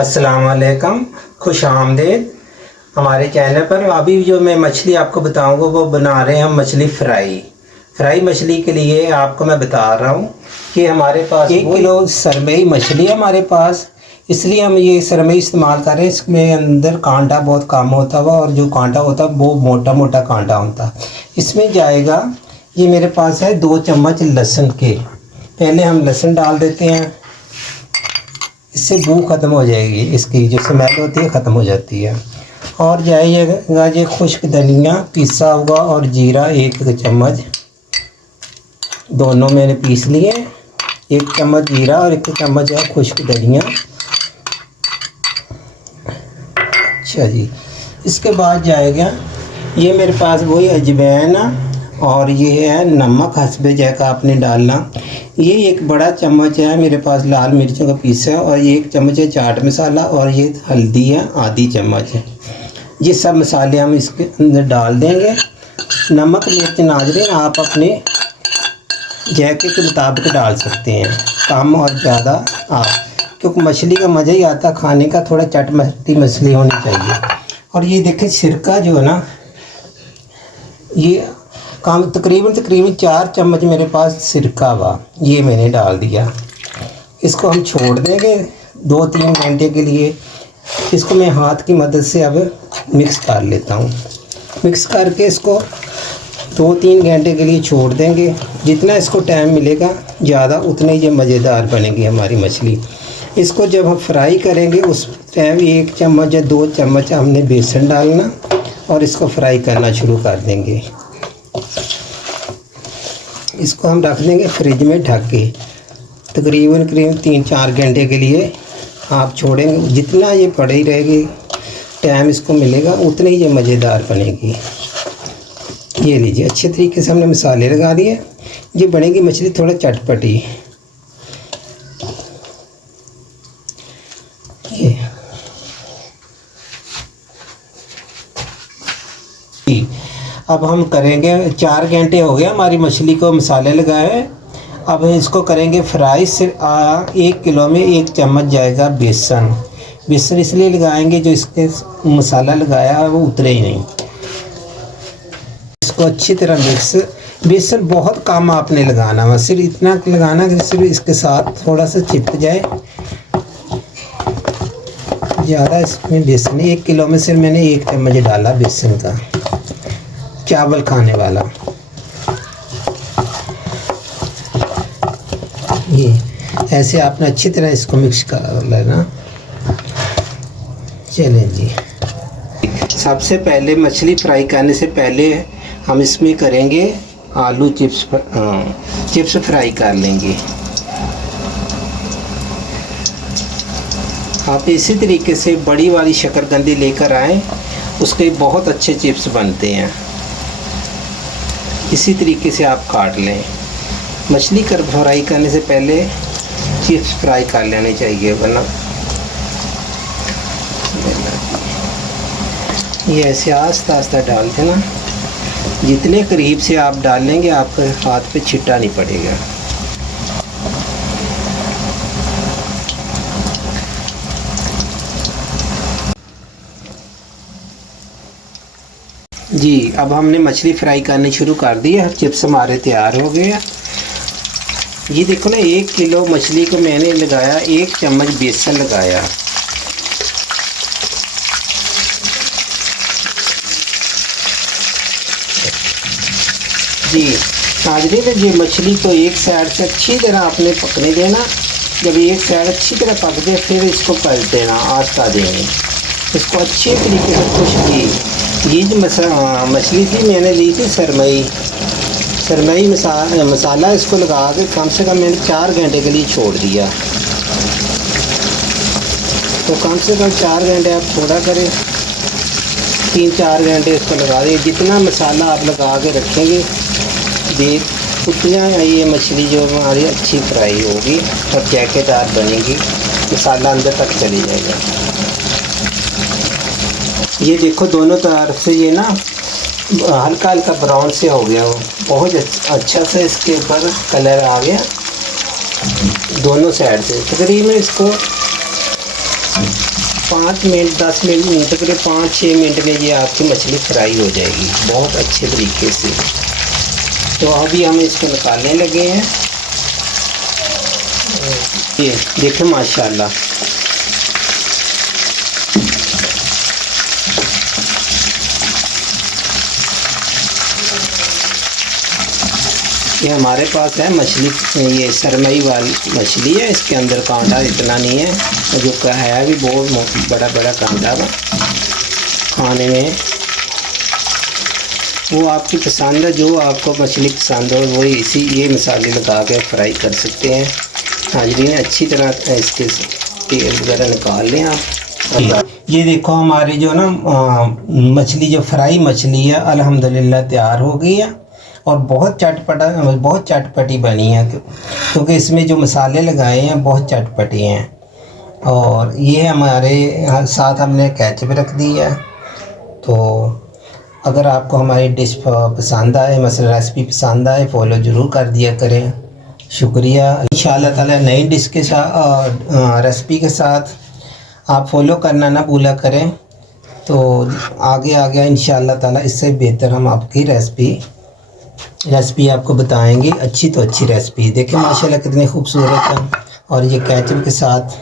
अस्सलाम वालेकुम, खुश आमदीद हमारे चैनल पर। अभी जो मैं मछली आपको बताऊंगा वो बना रहे हैं हम मछली फ्राई मछली के लिए आपको मैं बता रहा हूँ कि हमारे पास 1 किलो सरमई मछली है हमारे पास, इसलिए हम ये सरमई इस्तेमाल कर रहे हैं। इसमें अंदर कांटा बहुत कम होता है और जो कांटा होता है वो मोटा मोटा कांटा होता है। इसमें जाएगा, ये मेरे पास है 2 चम्मच लहसुन के। पहले हम लहसुन डाल देते हैं, इससे बू ख़त्म हो जाएगी, इसकी जो स्मेल होती है ख़त्म हो जाती है। और जाएगा ये खुश्क धनिया पिसा हुआ और जीरा 1 चम्मच, दोनों मैंने पीस लिए। 1 चम्मच जीरा और 1 चम्मच है खुश्क धनिया। अच्छा जी, इसके बाद जाएगा ये मेरे पास वही अजवैन और ये है नमक हस्बे जायका आपने डालना। ये 1 बड़ा चम्मच है मेरे पास लाल मिर्चों का पीस है, और ये 1 चम्मच है चाट मसाला, और ये हल्दी है आधी चम्मच है। ये सब मसाले हम इसके अंदर डाल देंगे। नमक मिर्च नाज़रीन आप अपने जायके के मुताबिक डाल सकते हैं, कम और ज़्यादा आप, क्योंकि मछली का मज़ा ही आता खाने का, थोड़ा चटपटी मछली होनी चाहिए। और ये देखें सिरका जो है ना, ये तकरीबन 4 चम्मच मेरे पास सिरका हुआ, ये मैंने डाल दिया। इसको हम छोड़ देंगे 2-3 घंटे के लिए। इसको मैं हाथ की मदद से अब मिक्स कर लेता हूँ। मिक्स करके इसको 2-3 घंटे के लिए छोड़ देंगे। जितना इसको टाइम मिलेगा ज़्यादा उतनी ये मज़ेदार बनेगी हमारी मछली। इसको जब हम फ्राई करेंगे उस टाइम 1 चम्मच या 2 चम्मच हमने बेसन डालना और इसको फ्राई करना शुरू कर देंगे। इसको हम रख देंगे फ्रिज में ढक के, तकरीबन 3-4 घंटे के लिए आप छोड़ेंगे। जितना ये पड़ी रहेगी टाइम इसको मिलेगा उतनी ही ये मज़ेदार बनेगी। ये लीजिए, अच्छे तरीके से हमने मसाले लगा दिए, ये बनेगी मछली थोड़ा चटपटी। ये अब हम करेंगे, 4 घंटे हो गए हमारी मछली को मसाले लगाए। अब इसको करेंगे फ्राई। से 1 किलो में 1 चम्मच जाएगा बेसन। बेसन इसलिए लगाएंगे जो इसके मसाला लगाया है वो उतरे ही नहीं। इसको अच्छी तरह बेसन बहुत कम आपने लगाना है, सिर्फ इतना लगाना कि सिर्फ इसके साथ थोड़ा सा चिपक जाए। ज़्यादा इसमें बेसन 1 किलो में सिर्फ मैंने 1 चम्मच डाला बेसन का, चावल खाने वाला। ये ऐसे आपने अच्छी तरह इसको मिक्स कर लेना। चलें जी, सबसे पहले मछली फ्राई करने से पहले हम इसमें करेंगे आलू चिप्स फ्राई कर लेंगे। आप इसी तरीके से बड़ी वाली शकरकंदी लेकर आएँ, उसके बहुत अच्छे चिप्स बनते हैं। इसी तरीके से आप काट लें। मछली कर फ्राई करने से पहले चिप्स फ्राई कर लेने चाहिए, वरना ये ऐसे आस्ता आस्ता डाल देना। जितने करीब से आप डालेंगे आपके हाथ पे छिट्टा नहीं पड़ेगा। जी, अब हमने मछली फ्राई करनी शुरू कर दी है। चिप्स हमारे तैयार हो गए हैं। ये देखो ना, 1 किलो मछली को मैंने लगाया 1 चम्मच बेसन लगाया। जी नाज़रीन, ये मछली को एक साइड से अच्छी तरह आपने पकने देना। जब एक साइड अच्छी तरह पक जाए फिर इसको पलट देना, आस्था देंगे इसको अच्छे तरीके से खुश की। ये जो मछली थी मैंने ली थी सरमई मसाला, इसको लगा के कम से कम मैंने 4 घंटे के लिए छोड़ दिया। तो कम से कम 4 घंटे आप छोड़ा करें, 3-4 घंटे इसको लगा दें। जितना मसाला आप लगा के रखेंगे उतना ये मछली जो हमारी अच्छी फ्राई होगी और जायकेदार बनेगी, मसाला अंदर तक चली जाएगा। ये देखो दोनों तरफ से ये ना हल्का हल्का ब्राउन से हो गया, हो बहुत अच्छा से इसके ऊपर कलर आ गया दोनों साइड से। तकरीबन इसको 5 मिनट 10 मिनट तक 5-6 मिनट में ये आपकी मछली फ्राई हो जाएगी बहुत अच्छे तरीके से। तो अभी हम इसको निकालने लगे हैं। ये देखो माशाल्लाह, ये हमारे पास है मछली, ये सरमई वाली मछली है। इसके अंदर कांटा इतना नहीं है, और जो का है भी बहुत बड़ा बड़ा कांटा है। खाने में वो आपकी पसंद है, जो आपको मछली पसंद हो वही इसी ये मसाले लगा के फ्राई कर सकते हैं। हाजरीन, अच्छी तरह इसके तेल वगैरह निकाल लें आप। ये देखो हमारी जो ना मछली, जो फ्राई मछली है अल्हम्दुलिल्लाह तैयार हो गई है और बहुत चटपटी बनी है, क्योंकि इसमें जो मसाले लगाए हैं बहुत चटपटी हैं। और ये हमारे साथ हमने केचप रख दी है। तो अगर आपको हमारी डिश पसंद आए, मसला रेसिपी पसंद आए, फॉलो ज़रूर कर दिया करें। शुक्रिया। इंशाअल्लाह ताला नई डिश के साथ रेसिपी के साथ आप फॉलो करना ना भूला करें। तो आगे इंशाअल्लाह ताला इससे बेहतर हम आपकी रेसिपी आपको बताएंगे। अच्छी तो अच्छी रेसिपी। देखिए माशाल्लाह कितनी खूबसूरत है। और ये केचप के साथ